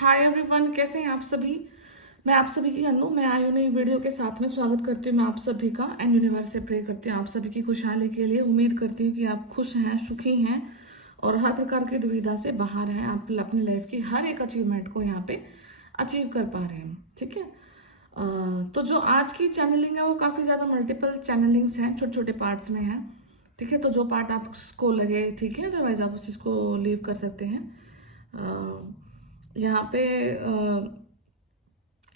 Hi everyone, कैसे हैं आप सभी। मैं आप सभी की अनु, मैं आई हूँ नई वीडियो के साथ में। स्वागत करती हूँ मैं आप सभी का एंड यूनिवर्स से प्रे करती हूँ आप सभी की खुशहाली के लिए। उम्मीद करती हूँ कि आप खुश हैं, सुखी हैं और हर प्रकार की दुविधा से बाहर हैं। आप अपनी लाइफ की हर एक अचीवमेंट को यहाँ पे अचीव कर पा रहे हैं। ठीक है। तो जो आज की चैनलिंग है वो काफ़ी ज़्यादा मल्टीपल चैनलिंग्स हैं, छोटे छोटे पार्ट्स में हैं। ठीक है। तो जो पार्ट आपको लगे ठीक है, अदरवाइज आप उस चीज़ को लीव कर सकते हैं। यहाँ पे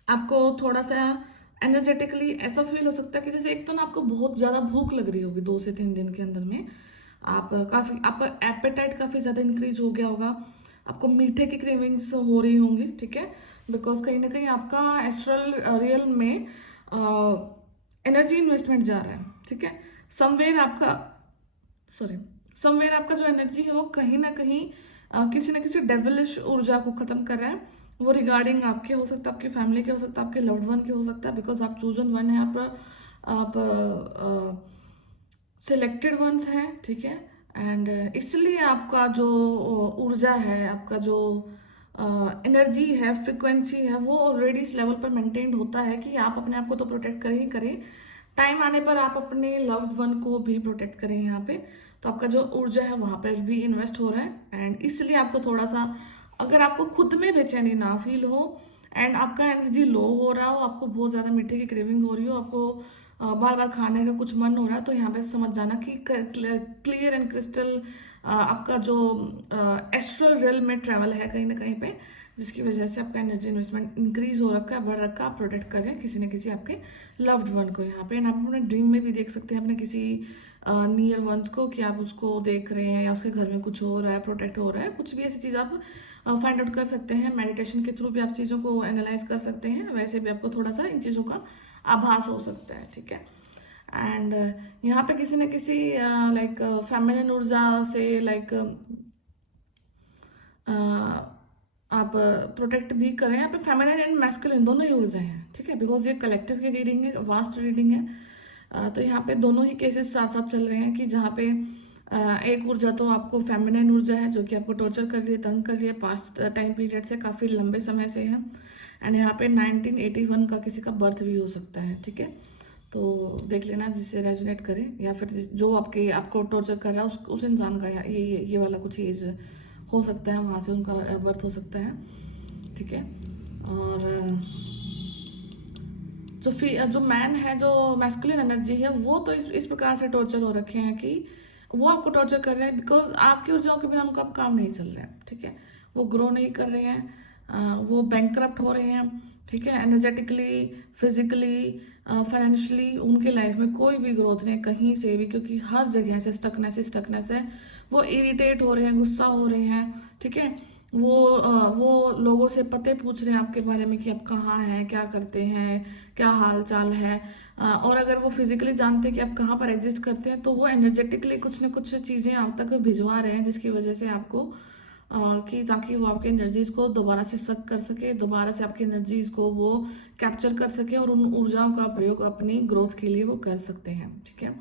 आपको थोड़ा सा एनर्जेटिकली ऐसा फील हो सकता है कि जैसे एक तो ना आपको बहुत ज़्यादा भूख लग रही होगी 2 से 3 दिन के अंदर में। आप काफ़ी आपका एपेटाइट काफ़ी ज़्यादा इंक्रीज हो गया होगा। आपको मीठे की क्रेविंग्स हो रही होंगी। ठीक है। बिकॉज कहीं ना कहीं आपका एस्ट्रल रियल में एनर्जी इन्वेस्टमेंट जा रहा है। ठीक है। समवेयर आपका सॉरी समवेयर आपका जो एनर्जी है वो कहीं ना कहीं किसी न किसी डेविलिश ऊर्जा को खत्म कर रहा है। वो रिगार्डिंग आपके हो सकता है, आपकी फैमिली के हो सकता है, आपके लव्ड वन के हो सकता है। बिकॉज आप चूजन वन है, आप सिलेक्टेड वंस हैं। ठीक है। एंड इसलिए आपका जो ऊर्जा है, आपका जो एनर्जी है, फ्रिक्वेंसी है, वो ऑलरेडी इस लेवल पर मेंटेन्ड होता है कि आप अपने आप को तो प्रोटेक्ट करें ही करें, टाइम आने पर आप अपने लव्ड वन को भी प्रोटेक्ट करें यहाँ पे। तो आपका जो ऊर्जा है वहाँ पर भी इन्वेस्ट हो रहा है एंड इसलिए आपको थोड़ा सा, अगर आपको खुद में बेचैनी ना फील हो एंड आपका एनर्जी लो हो रहा हो, आपको बहुत ज़्यादा मीठे की क्रेविंग हो रही हो, आपको बार बार खाने का कुछ मन हो रहा है, तो यहाँ पे समझ जाना कि क्लियर एंड क्रिस्टल आपका जो एस्ट्रल रियल में ट्रैवल है कहीं ना कहीं पे, जिसकी वजह से आपका एनर्जी इन्वेस्टमेंट इंक्रीज हो रखा है, बढ़ रखा है। आप प्रोटेक्ट कर रहे हैं किसी न किसी आपके लव्ड वन को यहाँ पे। एंड आप अपने ड्रीम में भी देख सकते हैं अपने किसी नियर वंस को कि आप उसको देख रहे हैं या उसके घर में कुछ हो रहा है, प्रोटेक्ट हो रहा है, कुछ भी ऐसी चीज़ आप फाइंड आउट कर सकते हैं। मेडिटेशन के थ्रू भी आप चीज़ों को एनालाइज कर सकते हैं। वैसे भी आपको थोड़ा सा इन चीज़ों का आभास हो सकता है। ठीक है। एंड यहाँ पे किसी न किसी लाइक फेमिनिन ऊर्जा से लाइक आप प्रोटेक्ट भी करें। यहाँ पे फेमिनिन एंड मैस्कुलिन दोनों ही ऊर्जा हैं। ठीक है। बिकॉज ये कलेक्टिव की रीडिंग है, वास्ट रीडिंग है। तो यहाँ पे दोनों ही केसेस साथ साथ चल रहे हैं कि जहाँ पे एक ऊर्जा तो आपको फेमिनिन ऊर्जा है जो कि आपको टॉर्चर कर रही है, तंग कर रही है पास्ट टाइम पीरियड से, काफ़ी लंबे समय से है। एंड यहाँ पे 1981 का किसी का बर्थ भी हो सकता है। ठीक है। तो देख लेना जिससे रेजोनेट करे, या फिर जो आपको टॉर्चर कर रहा है उस इंसान का ये वाला कुछ एज हो सकता है, वहाँ से उनका बर्थ हो सकता है। ठीक है। और जो मैन है, जो मैस्कुलिन एनर्जी है, वो तो इस प्रकार से टॉर्चर हो रखे हैं कि वो आपको टॉर्चर कर रहे हैं बिकॉज आपकी ऊर्जाओं के बिना उनका अब काम नहीं चल रहा है। ठीक है। वो ग्रो नहीं कर रहे हैं, वो बैंकरप्ट हो रहे हैं। ठीक है। एनर्जेटिकली, फिजिकली, फाइनेंशियली उनके लाइफ में कोई भी ग्रोथ नहीं कहीं से भी, क्योंकि हर जगह से स्टकनेस है। वो इरिटेट हो रहे हैं, गुस्सा हो रहे हैं। ठीक है। वो लोगों से पते पूछ रहे हैं आपके बारे में कि आप कहाँ हैं, क्या करते हैं, क्या हाल चाल है। और अगर वो फिजिकली जानते हैं कि आप कहाँ पर एग्जिस्ट करते हैं, तो वो एनर्जेटिकली कुछ न कुछ चीज़ें आप तक भिजवा रहे हैं, जिसकी वजह से आपको कि ताकि वो आपके एनर्जीज को दोबारा से सक कर सके, दोबारा से आपकी एनर्जीज को वो कैप्चर कर सके और उन ऊर्जाओं का प्रयोग अपनी ग्रोथ के लिए वो कर सकते हैं। ठीक है।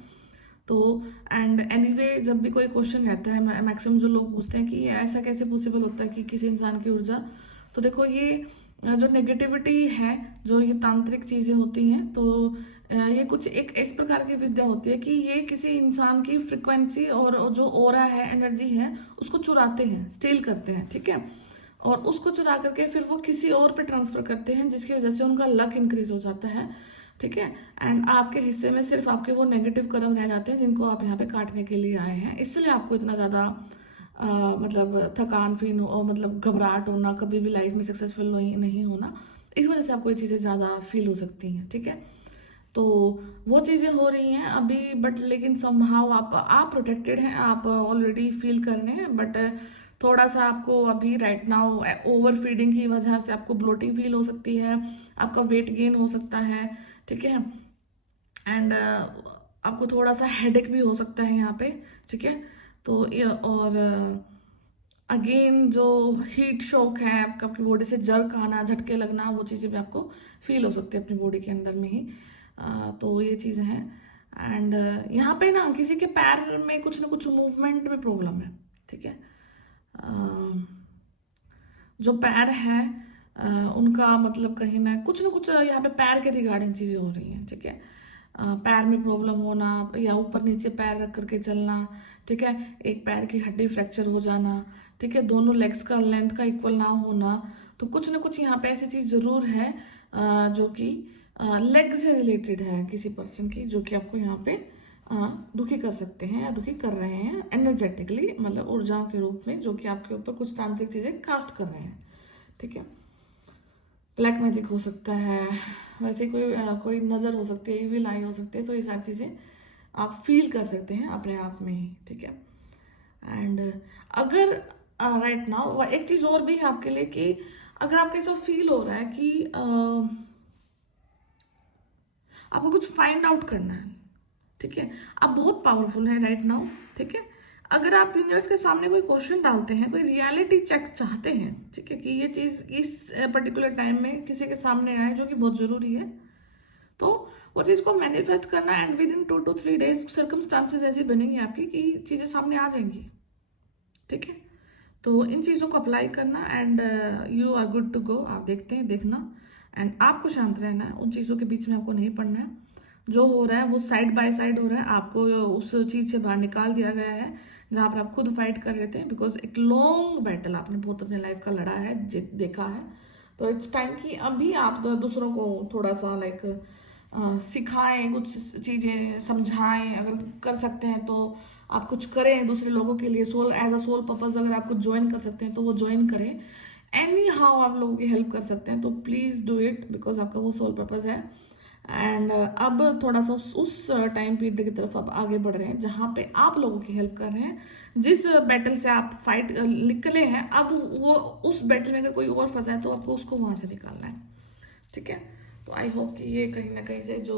तो एंड एनीवे जब भी कोई क्वेश्चन रहता है, मैक्सिमम जो लोग पूछते हैं कि ये ऐसा कैसे पॉसिबल होता है कि किसी इंसान की ऊर्जा, तो देखो ये जो नेगेटिविटी है, जो ये तांत्रिक चीज़ें होती हैं, तो ये कुछ एक इस प्रकार की विद्या होती है कि ये किसी इंसान की फ्रिक्वेंसी और जो ओरा है, एनर्जी है, उसको चुराते हैं, स्टील करते हैं। ठीक है। और उसको चुरा करके फिर वो किसी और पे ट्रांसफर करते हैं, जिसकी वजह से उनका लक इंक्रीज हो जाता है। ठीक है। एंड आपके हिस्से में सिर्फ आपके वो नेगेटिव कर्म रह जाते हैं जिनको आप यहाँ पे काटने के लिए आए हैं। इसलिए आपको इतना ज़्यादा मतलब थकान फील हो, और मतलब घबराहट होना, कभी भी लाइफ में सक्सेसफुल नहीं होना, इस वजह से आपको ये चीज़ें ज़्यादा फील हो सकती हैं। ठीक है। तो वो चीज़ें हो रही हैं अभी, बट लेकिन समहाउ आप प्रोटेक्टेड हैं, आप ऑलरेडी फील कर रहे हैं। बट थोड़ा सा आपको अभी राइट नाउ ओवर फीडिंग की वजह से आपको ब्लोटिंग फील हो सकती है, आपका वेट गेन हो सकता है। ठीक है। एंड आपको थोड़ा सा हेडेक भी हो सकता है यहाँ पे। ठीक है। तो और अगेन जो हीट शॉक है, आपकी बॉडी से जर्क आना, झटके लगना, वो चीज़ें भी आपको फील हो सकती है अपनी बॉडी के अंदर में ही। तो ये चीज़ें हैं। एंड यहाँ पे ना किसी के पैर में कुछ ना कुछ मूवमेंट में प्रॉब्लम है। ठीक है। जो पैर है उनका मतलब कहीं ना कुछ यहाँ पे पैर के रिगार्डिंग चीज़ें हो रही हैं, ठीक है। पैर में प्रॉब्लम होना या ऊपर नीचे पैर रख करके चलना, ठीक है। एक पैर की हड्डी फ्रैक्चर हो जाना, ठीक है। दोनों लेग्स का लेंथ का इक्वल ना होना, तो कुछ ना कुछ यहाँ पे ऐसी चीज़ ज़रूर है जो कि लेग से रिलेटेड है किसी पर्सन की, जो कि आपको यहाँ पे दुखी कर सकते हैं या दुखी कर रहे हैं एनर्जेटिकली, मतलब ऊर्जाओं के रूप में, जो कि आपके ऊपर कुछ तांत्रिक चीज़ें कास्ट कर रहे हैं, ठीक है। ब्लैक मैजिक हो सकता है, वैसे कोई नज़र हो सकती है, इविल आई हो सकती है, तो ये सारी चीज़ें आप फील कर सकते हैं अपने आप में ही, ठीक है। एंड अगर राइट नाउ एक चीज़ और भी है आपके लिए कि अगर आपको ऐसा फील हो रहा है कि आपको कुछ फाइंड आउट करना है, ठीक है। आप बहुत पावरफुल हैं राइट नाउ, ठीक है। अगर आप यूनिवर्स के सामने कोई क्वेश्चन डालते हैं, कोई रियलिटी चेक चाहते हैं, ठीक है, कि ये चीज़ इस पर्टिकुलर टाइम में किसी के सामने आए जो कि बहुत ज़रूरी है, तो वो चीज़ को मैनिफेस्ट करना and with in 2 to 3 days circumstances ऐसी बनेंगी आपकी कि चीज़ें सामने आ जाएंगी, ठीक है। तो इन चीज़ों को अप्लाई करना and you are good to go. आप देखना एंड आपको शांत रहना है, उन चीज़ों के बीच में आपको नहीं पड़ना है। जो हो रहा है वो साइड बाय साइड हो रहा है, आपको उस चीज़ से बाहर निकाल दिया गया है जहाँ पर आप खुद फाइट कर रहे थे, बिकॉज एक लॉन्ग बैटल आपने बहुत अपने लाइफ का लड़ा है, देखा है। तो इट्स टाइम कि अभी आप दूसरों को थोड़ा सा सिखाएं, कुछ चीज़ें समझाएं, अगर कर सकते हैं तो आप कुछ करें दूसरे लोगों के लिए, sole as a sole purpose अगर आप कुछ ज्वाइन कर सकते हैं तो वो ज्वाइन करें। एनी हाउ आप लोगों की हेल्प कर सकते हैं तो प्लीज़ डू इट, बिकॉज आपका वो सोल पर्पस है। एंड अब थोड़ा सा उस टाइम पीरियड की तरफ आप आगे बढ़ रहे हैं जहाँ पे आप लोगों की हेल्प कर रहे हैं। जिस बैटल से आप फाइट निकले हैं, अब वो उस बैटल में अगर कोई और फंसा है तो आपको उसको वहाँ से निकालना है, ठीक है। तो आई होप कि ये कहीं ना कहीं से जो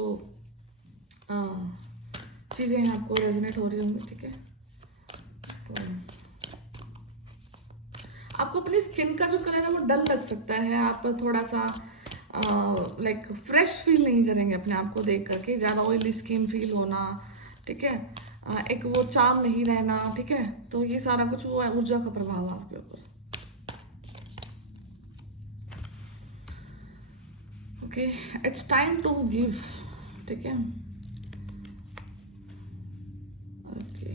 चीज़ें हैं आपको रेजोनेट हो रही होंगी, ठीक है। तो आपको अपनी स्किन का जो कलर है वो डल लग सकता है, आप थोड़ा सा फ्रेश फील नहीं करेंगे अपने आप को देख करके, ज़्यादा ऑयली स्किन फील होना, ठीक है। एक वो चार्म नहीं रहना, ठीक है। तो ये सारा कुछ वो है, ऊर्जा का प्रभाव आपके ऊपर। Okay, it's time to give, ठीक है। Okay,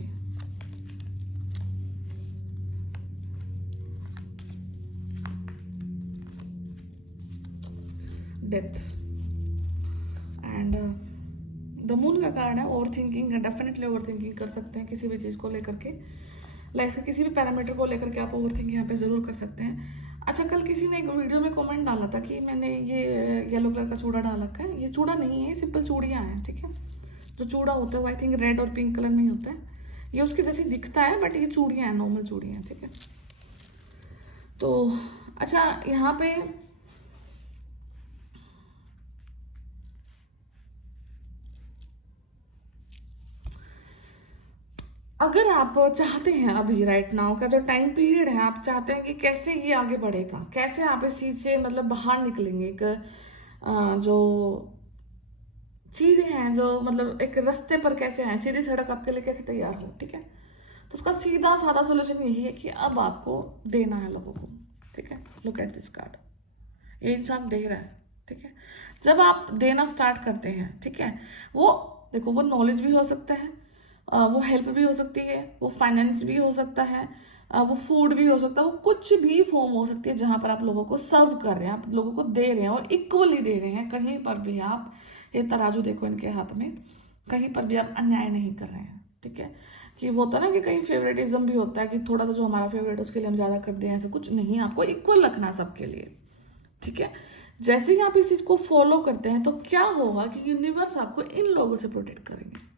death and the moon का कारण है ओवर थिंकिंग है, डेफिनेटली ओवर थिंकिंग कर सकते हैं किसी भी चीज़ को लेकर के, लाइफ के किसी भी पैरामीटर को लेकर के आप ओवर थिंकिंग यहाँ पे ज़रूर कर सकते हैं। अच्छा, कल किसी ने एक वीडियो में कमेंट डाला था कि मैंने ये येलो कलर का चूड़ा डाल रखा है। ये चूड़ा नहीं है, सिंपल चूड़ियाँ हैं, ठीक है। जो चूड़ा होता है वो आई थिंक रेड और पिंक कलर में ही होता है, ये उसके जैसे दिखता है, बट ये चूड़ियाँ हैं, नॉर्मल चूड़ियाँ हैं, ठीक है। तो अच्छा, यहाँ पे अगर आप चाहते हैं अभी राइट नाउ का जो टाइम पीरियड है, आप चाहते हैं कि कैसे ये आगे बढ़ेगा, कैसे आप इस चीज़ से मतलब बाहर निकलेंगे, एक जो चीज़ें हैं जो मतलब एक रास्ते पर कैसे आए, सीधी सड़क आपके लिए कैसे तैयार हो, ठीक है। तो उसका सीधा साधा सोल्यूशन यही है कि अब आपको देना है लोगों को, ठीक है। लुक एट दिस कार्ड, ये इंसान दे रहा है, ठीक है। जब आप देना स्टार्ट करते हैं, ठीक है, वो देखो वो नॉलेज भी हो सकता है, वो हेल्प भी हो सकती है, वो फाइनेंस भी हो सकता है, वो फूड भी हो सकता है, वो कुछ भी फॉर्म हो सकती है जहाँ पर आप लोगों को सर्व कर रहे हैं, आप लोगों को दे रहे हैं और इक्वली दे रहे हैं। कहीं पर भी आप, ये तराजू देखो इनके हाथ में, कहीं पर भी आप अन्याय नहीं कर रहे हैं, ठीक है। कि वो होता है ना कि कहीं फेवरेटिज्म भी होता है कि थोड़ा सा जो हमारा फेवरेट है उसके लिए हम ज़्यादा कर दें, ऐसा कुछ नहीं, आपको इक्वल रखना सबके लिए, ठीक है। जैसे ही आप इस चीज़ को फॉलो करते हैं तो क्या होगा कि यूनिवर्स आपको इन लोगों से प्रोटेक्ट करेंगे,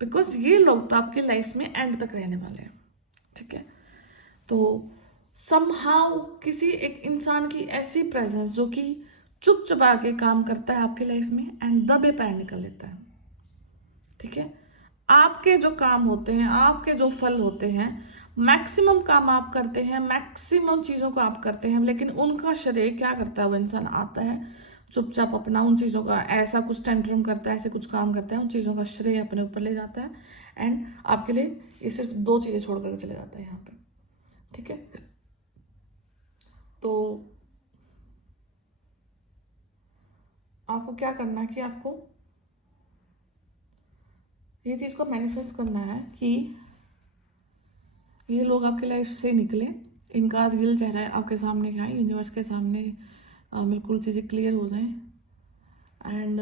बिकॉज ये लोग तो आपकी लाइफ में एंड तक रहने वाले हैं, ठीक है। तो समहाउ किसी एक इंसान की ऐसी प्रेजेंस जो कि चुप चुपा के काम करता है आपकी लाइफ में एंड दबे पैर निकल लेता है, ठीक है। आपके जो काम होते हैं, आपके जो फल होते हैं, मैक्सिमम काम आप करते हैं, मैक्सिमम चीज़ों को आप करते हैं, लेकिन उनका श्रेय क्या करता है, वो इंसान आता है चुपचाप अपना उन चीज़ों का ऐसा कुछ टेंट्रम करता है, ऐसे कुछ काम करता है, उन चीज़ों का श्रेय अपने ऊपर ले जाता है एंड आपके लिए ये सिर्फ 2 चीज़ें छोड़ कर चले जाता है यहाँ पे, ठीक है। तो आपको क्या करना है कि आपको ये चीज़ को मैनिफेस्ट करना है कि ये लोग आपकी लाइफ से निकले, इनका रियल चेहरा है आपके सामने आए, यूनिवर्स के सामने बिल्कुल चीज़ें क्लियर हो जाएं। एंड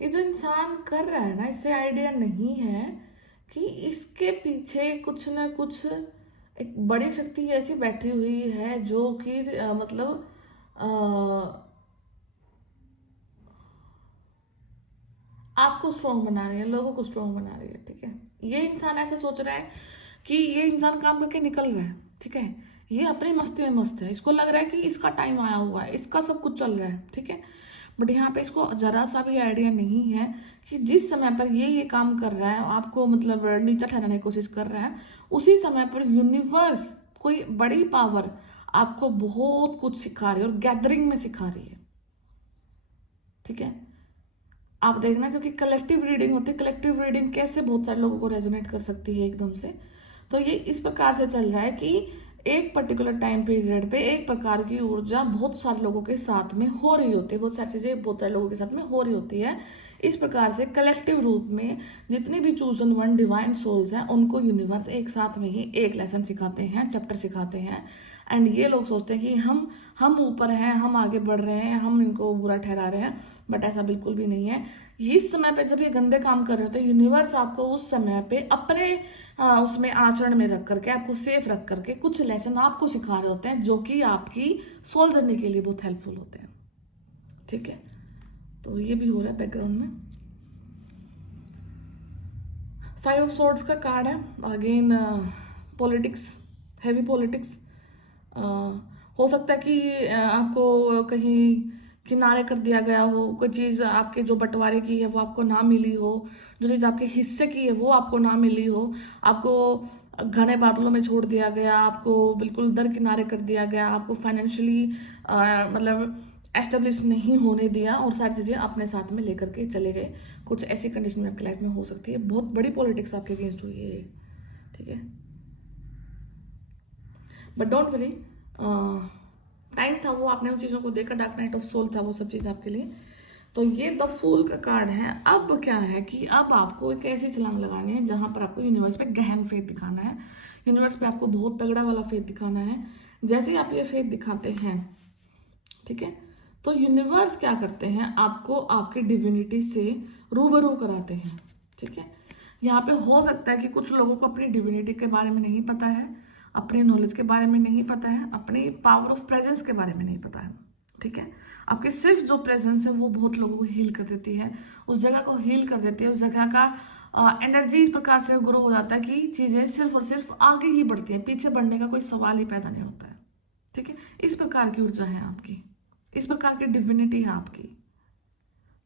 ये जो इंसान कर रहा है ना, इससे आइडिया नहीं है कि इसके पीछे कुछ ना कुछ एक बड़ी शक्ति ऐसी बैठी हुई है जो कि मतलब आपको स्ट्रॉन्ग बना रही है, लोगों को स्ट्रॉन्ग बना रही है। ठीक है, ये इंसान ऐसे सोच रहा है कि ये इंसान काम करके निकल रहा है। ठीक है, ये अपनी मस्ती में मस्त है, इसको लग रहा है कि इसका टाइम आया हुआ है, इसका सब कुछ चल रहा है। ठीक है, बट यहाँ पे इसको जरा सा भी आइडिया नहीं है कि जिस समय पर ये काम कर रहा है, आपको मतलब नीचा ठहराने की कोशिश कर रहा है, उसी समय पर यूनिवर्स, कोई बड़ी पावर आपको बहुत कुछ सिखा रही है और गैदरिंग में सिखा रही है। ठीक है, आप देखना, क्योंकि कलेक्टिव रीडिंग होती है, कलेक्टिव रीडिंग कैसे बहुत सारे लोगों को रेजोनेट कर सकती है एकदम से। तो ये इस प्रकार से चल रहा है कि एक पर्टिकुलर टाइम पीरियड पे एक प्रकार की ऊर्जा बहुत सारे लोगों के साथ में हो रही होती है, बहुत सारी चीजें बहुत सारे लोगों के साथ में हो रही होती है। इस प्रकार से कलेक्टिव रूप में जितने भी चूजन वन डिवाइन सोल्स हैं, उनको यूनिवर्स एक साथ में ही एक लेसन सिखाते हैं, चैप्टर सिखाते हैं। एंड ये लोग सोचते हैं कि हम ऊपर हैं, हम आगे बढ़ रहे हैं, हम इनको बुरा ठहरा रहे हैं, बट ऐसा बिल्कुल भी नहीं है। इस समय पे जब ये गंदे काम कर रहे होते हैं, यूनिवर्स आपको उस समय पे अपने उसमें आचरण में रख करके, आपको सेफ रख करके कुछ लेसन आपको सिखा रहे होते हैं, जो कि आपकी सोल जर्नी के लिए बहुत हेल्पफुल होते हैं। ठीक है, तो ये भी हो रहा है बैकग्राउंड में। 5 ऑफ स्वॉर्ड्स का कार्ड है, अगेन पॉलिटिक्स, हैवी पॉलिटिक्स। हो सकता है कि आपको कहीं किनारे कर दिया गया हो, कोई चीज़ आपके जो बंटवारे की है वो आपको ना मिली हो, जो चीज़ आपके हिस्से की है वो आपको ना मिली हो, आपको घने बादलों में छोड़ दिया गया, आपको बिल्कुल दरकिनारे कर दिया गया, आपको फाइनेंशियली मतलब एस्टेब्लिश नहीं होने दिया और सारी चीज़ें अपने साथ में लेकर के चले गए। कुछ ऐसी कंडीशन में आपकी लाइफ में हो सकती है, बहुत बड़ी पॉलिटिक्स आपके अगेंस्ट हुई है। ठीक है, बट डोंट वरी, टाइम था वो, आपने उन चीज़ों को देखा, डार्क नाइट ऑफ सोल था वो सब चीज़ आपके लिए। तो ये द फूल का कार्ड है। अब क्या है कि अब आपको एक ऐसी छलांग लगानी है जहां पर आपको यूनिवर्स पे गहन फेथ दिखाना है, यूनिवर्स पे आपको बहुत तगड़ा वाला फेथ दिखाना है। जैसे ही आप ये फेथ दिखाते हैं, ठीक है, तो यूनिवर्स क्या करते हैं, आपको आपकी डिविनिटी से रूबरू कराते हैं। ठीक है, यहाँ पे हो सकता है कि कुछ लोगों को अपनी डिविनिटी के बारे में नहीं पता है, अपनी नॉलेज के बारे में नहीं पता है, अपनी पावर ऑफ प्रेजेंस के बारे में नहीं पता है। ठीक है, आपकी सिर्फ जो प्रेजेंस है वो बहुत लोगों को हील कर देती है, उस जगह को हील कर देती है, उस जगह का एनर्जी इस प्रकार से ग्रो हो जाता है कि चीज़ें सिर्फ और सिर्फ आगे ही बढ़ती है, पीछे बढ़ने का कोई सवाल ही पैदा नहीं होता है। ठीक है, इस प्रकार की ऊर्जा है आपकी, इस प्रकार की डिविनिटी है आपकी।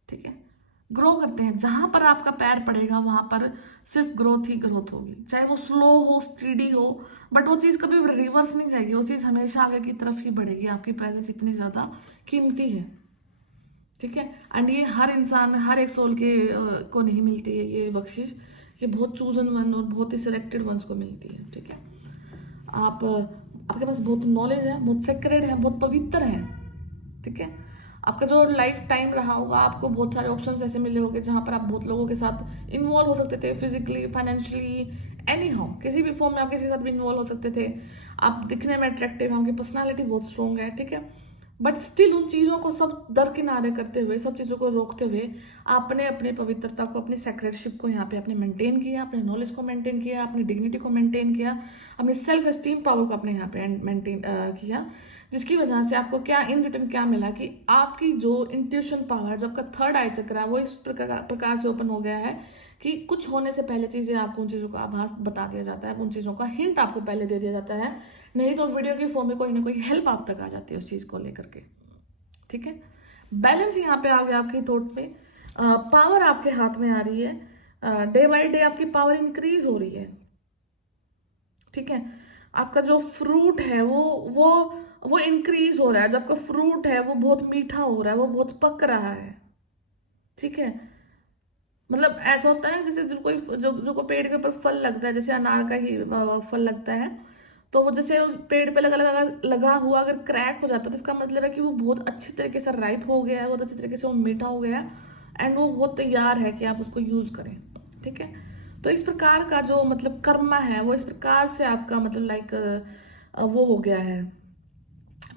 ठीक है, ग्रो करते हैं, जहां पर आपका पैर पड़ेगा वहां पर सिर्फ ग्रोथ ही ग्रोथ होगी, चाहे वो स्लो हो, स्पीडी हो, बट वो चीज़ कभी रिवर्स नहीं जाएगी, वो चीज़ हमेशा आगे की तरफ ही बढ़ेगी। आपकी प्रेजेंस इतनी ज़्यादा कीमती है। ठीक है, एंड ये हर इंसान, हर एक सोल के को नहीं मिलती है ये बख्शिश, ये बहुत चूजन वन और बहुत ही सिलेक्टेड वंस को मिलती है। ठीक है, आपके पास बहुत नॉलेज है, बहुत सेक्रेड है, बहुत पवित्र है। ठीक है, आपका जो लाइफ टाइम रहा होगा, आपको बहुत सारे ऑप्शंस ऐसे मिले होंगे जहां पर आप बहुत लोगों के साथ इन्वॉल्व हो सकते थे, फिजिकली, फाइनेंशियली, एनी हाउ, किसी भी फॉर्म में आप किसी के साथ भी इन्वॉल्व हो सकते थे। आप दिखने में अट्रैक्टिव हैं, आपकी पर्सनालिटी बहुत स्ट्रॉन्ग है। ठीक है, बट स्टिल उन चीज़ों को सब दरकिनारे करते हुए, सब चीज़ों को रोकते हुए, आपने अपनी पवित्रता को, अपनी सेक्रेटशिप को यहाँ पे आपने मेंटेन किया, अपने नॉलेज को मेंटेन किया, अपनी डिग्निटी को मेंटेन किया, अपनी सेल्फ एस्टीम पावर को आपने यहाँ पे मेंटेन किया, जिसकी वजह से आपको क्या इन रिटर्न क्या मिला कि आपकी जो इंट्यूशन पावर है, जो आपका थर्ड आई चक्र है, वो इस प्रकार से ओपन हो गया है कि कुछ होने से पहले चीज़ें आपको उन चीज़ों का आभास बता दिया जाता है, उन चीज़ों का हिंट आपको पहले दे दिया जाता है, नहीं तो वीडियो की फॉर्म में कोई ना कोई हेल्प आप तक आ जाती है उस चीज़ को लेकर के। ठीक है, बैलेंस यहाँ पे आ गया आपकी थॉट पे, पावर आपके हाथ में आ रही है, डे बाय डे आपकी पावर इंक्रीज हो रही है। ठीक है, आपका जो फ्रूट है वो इंक्रीज हो रहा है, जो आपका फ्रूट है वो बहुत मीठा हो रहा है, वो बहुत पक रहा है। ठीक है, मतलब ऐसा होता है जैसे जो कोई जो जो को पेड़ के ऊपर फल लगता है, जैसे अनार का ही फल लगता है, तो वो जैसे उस पेड़ पे लगा हुआ अगर क्रैक हो जाता है तो इसका मतलब है कि वो बहुत अच्छी तरीके से राइप हो गया है, बहुत अच्छी तरीके से वो मीठा हो गया है, एंड वो बहुत तैयार है कि आप उसको यूज़ करें। ठीक है, तो इस प्रकार का जो मतलब कर्मा है वो इस प्रकार से आपका मतलब लाइक वो हो गया है,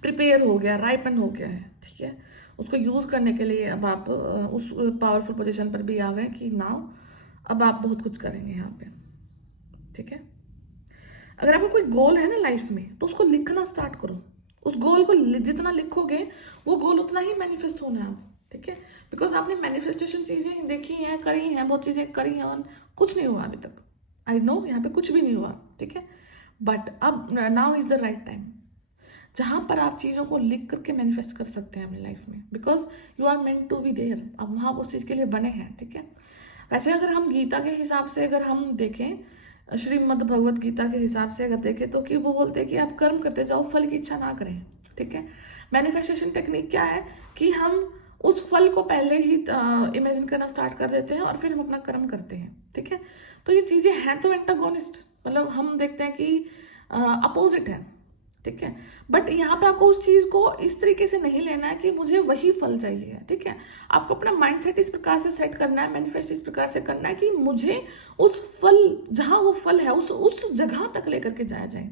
प्रिपेयर हो गया, राइपन हो गया है। ठीक है, उसको यूज़ करने के लिए अब आप उस पावरफुल पोजीशन पर भी आ गए कि नाउ अब आप बहुत कुछ करेंगे यहाँ पे। ठीक है, अगर आपको कोई गोल है ना लाइफ में तो उसको लिखना स्टार्ट करो। उस गोल को जितना लिखोगे वो गोल उतना ही मैनिफेस्ट होना है आप। ठीक है, बिकॉज आपने मैनिफेस्टेशन चीज़ें देखी हैं, करी हैं, बहुत चीज़ें करी हैं और कुछ नहीं हुआ अभी तक। आई नो यहाँ पे कुछ भी नहीं हुआ। ठीक है, बट अब now is the right time जहाँ पर आप चीज़ों को लिख करके मैनिफेस्ट कर सकते हैं अपनी लाइफ में, because you are meant to be there. अब वहाँ उस चीज़ के लिए बने हैं। ठीक है, वैसे अगर हम गीता के हिसाब से अगर हम देखें, श्रीमद् भगवत गीता के हिसाब से अगर देखें तो कि वो बोलते हैं कि आप कर्म करते जाओ, फल की इच्छा ना करें। ठीक है, मैनिफेस्टेशन टेक्निक क्या है कि हम उस फल को पहले ही इमेजिन करना स्टार्ट कर देते हैं और फिर हम अपना कर्म करते हैं। ठीक है, तो ये चीज़ें हैं तो एंटागोनिस्ट, मतलब हम देखते हैं कि अपोजिट है। ठीक है, बट यहाँ पे आपको उस चीज़ को इस तरीके से नहीं लेना है कि मुझे वही फल चाहिए। ठीक है, आपको अपना माइंडसेट इस प्रकार से सेट करना है, मैनिफेस्ट इस प्रकार से करना है कि मुझे उस फल, जहाँ वो फल है उस जगह तक लेकर के जाया जाए।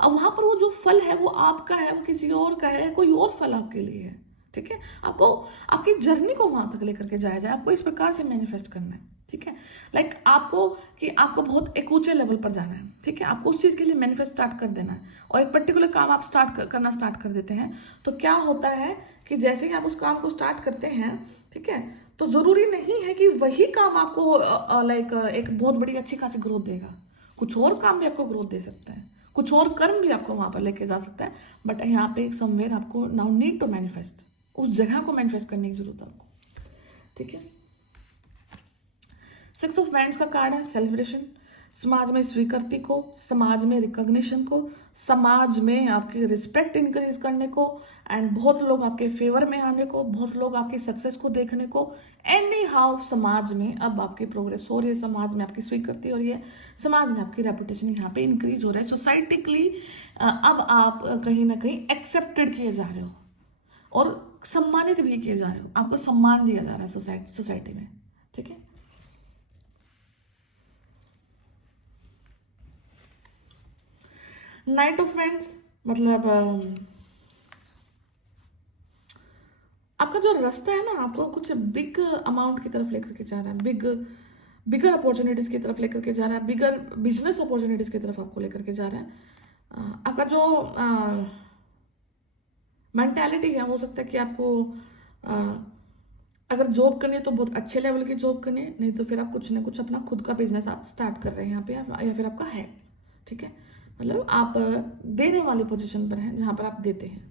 अब वहाँ पर वो जो फल है वो आपका है, वो किसी और का है, कोई और फल आपके लिए है। ठीक है, आपको आपकी जर्नी को वहाँ तक लेकर के जाया जाए, आपको इस प्रकार से मैनिफेस्ट करना है। ठीक है, लाइक आपको कि आपको बहुत एक ऊंचे लेवल पर जाना है। ठीक है, आपको उस चीज़ के लिए मैनिफेस्ट स्टार्ट कर देना है और एक पर्टिकुलर काम आप करना स्टार्ट कर देते हैं। तो क्या होता है कि जैसे ही आप उस काम को स्टार्ट करते हैं, ठीक है, तो ज़रूरी नहीं है कि वही काम आपको लाइक एक बहुत बड़ी अच्छी खासी ग्रोथ देगा। कुछ और काम भी आपको ग्रोथ दे सकता है, कुछ और कर्म भी आपको वहाँ पर लेके जा सकता है। बट यहाँ पे एक समवेयर आपको नाउ नीड टू मैनिफेस्ट, उस जगह को मैनिफेस्ट करने की जरूरत है आपको। ठीक है, 6 ऑफ वैंड्स का कार्ड है सेलिब्रेशन, समाज में स्वीकृति को, समाज में रिकॉग्निशन को, समाज में आपकी रिस्पेक्ट इंक्रीज करने को, एंड बहुत लोग आपके फेवर में आने को, बहुत लोग आपकी सक्सेस को देखने को। एनी हाउ समाज में अब आपकी प्रोग्रेस हो रही है, समाज में आपकी स्वीकृति हो रही है, समाज में आपकी रेपुटेशन यहाँ पे इंक्रीज हो रहा है। सोसाइटिकली अब आप कहीं ना कहीं एक्सेप्टेड किए जा रहे हो और सम्मानित भी किए जा रहे हो, आपको सम्मान दिया जा रहा है सोसाइटी में। ठीक है, नाइट ऑफ फ्रेंड्स मतलब आपका जो रास्ता है ना आपको कुछ बिग अमाउंट की तरफ लेकर के जा रहा है, बिगर अपॉर्चुनिटीज की तरफ लेकर के जा रहा है, बिगर बिजनेस अपॉर्चुनिटीज की तरफ आपको लेकर के जा रहा है। आपका जो मेंटालिटी है, हो सकता है कि आपको अगर जॉब करनी है तो बहुत अच्छे लेवल की जॉब करनी है, नहीं तो फिर आप कुछ ना कुछ अपना खुद का बिजनेस आप स्टार्ट कर रहे हैं यहाँ पे, या फिर आपका है। ठीक है, मतलब आप देने वाली पोजीशन पर हैं जहाँ पर आप देते हैं।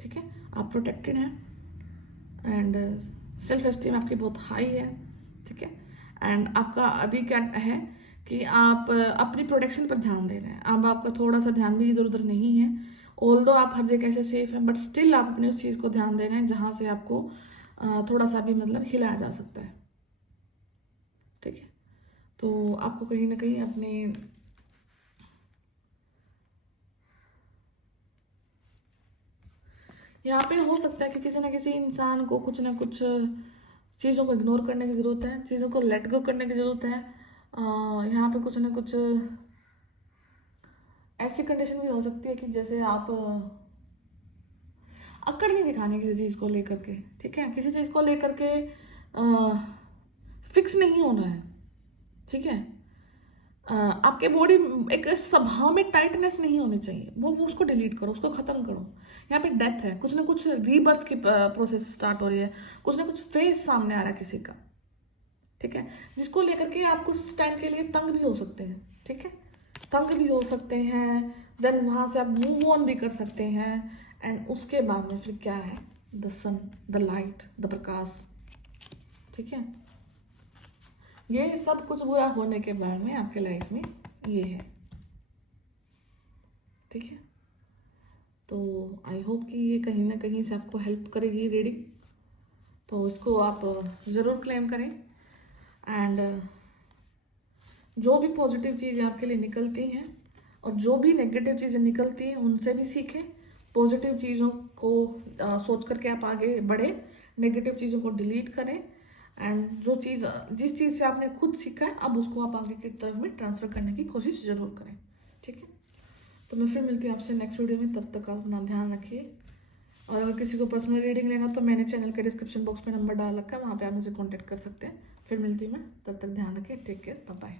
ठीक है, आप प्रोटेक्टेड हैं एंड सेल्फ एस्टीम आपकी बहुत हाई है। ठीक है, एंड आपका अभी क्या है कि आप अपनी प्रोटेक्शन पर ध्यान दे रहे हैं। अब आपका थोड़ा सा ध्यान भी इधर उधर नहीं है, ऑल्दो आप हर जगह से सेफ हैं, बट स्टिल आप अपने उस चीज़ को ध्यान दे रहे हैं जहाँ से आपको थोड़ा सा भी मतलब हिलाया जा सकता है। ठीक है, तो आपको कहीं ना कहीं अपने यहाँ पे हो सकता है कि किसी ना किसी इंसान को कुछ ना कुछ चीज़ों को इग्नोर करने की ज़रूरत है, चीज़ों को लेट गो करने की ज़रूरत है। यहाँ पे कुछ ना कुछ ऐसी कंडीशन भी हो सकती है कि जैसे आप अकड़ नहीं दिखाने किसी चीज़ को लेकर के। ठीक है, किसी चीज़ को लेकर के फिक्स नहीं होना है। ठीक है, आपके बॉडी एक स्वभाव में टाइटनेस नहीं होनी चाहिए, वो उसको डिलीट करो, उसको खत्म करो। यहाँ पे डेथ है, कुछ ना कुछ रीबर्थ की प्रोसेस स्टार्ट हो रही है, कुछ ना कुछ फेस सामने आ रहा है किसी का। ठीक है, जिसको लेकर के आप कुछ टाइम के लिए तंग भी हो सकते हैं। ठीक है, तंग भी हो सकते हैं, देन वहाँ से आप मूव ऑन भी कर सकते हैं, एंड उसके बाद में फिर क्या है, the sun, the light, the प्रकाश। ठीक है, ये सब कुछ बुरा होने के बाद में आपके लाइफ में ये है। ठीक है, तो आई होप कि ये कहीं ना कहीं से आपको हेल्प करेगी रीडिंग, तो इसको आप ज़रूर क्लेम करें। एंड जो भी पॉजिटिव चीज़ें आपके लिए निकलती हैं और जो भी नेगेटिव चीज़ें निकलती हैं उनसे भी सीखें, पॉजिटिव चीज़ों को सोच करके आप आगे बढ़े, नेगेटिव चीज़ों को डिलीट करें, एंड जिस चीज़ से आपने खुद सीखा है अब उसको आप आगे की तरफ में ट्रांसफ़र करने की कोशिश ज़रूर करें। ठीक है, तो मैं फिर मिलती हूँ आपसे नेक्स्ट वीडियो में, तब तक आप अपना ध्यान रखिए। और अगर किसी को पर्सनल रीडिंग लेना तो मैंने चैनल के डिस्क्रिप्शन बॉक्स में नंबर डाल रखा है, वहाँ पे आप मुझे कांटेक्ट कर सकते हैं। फिर मिलती हूँ मैं, तब तक ध्यान रखिए, टेक केयर, बाय बाय।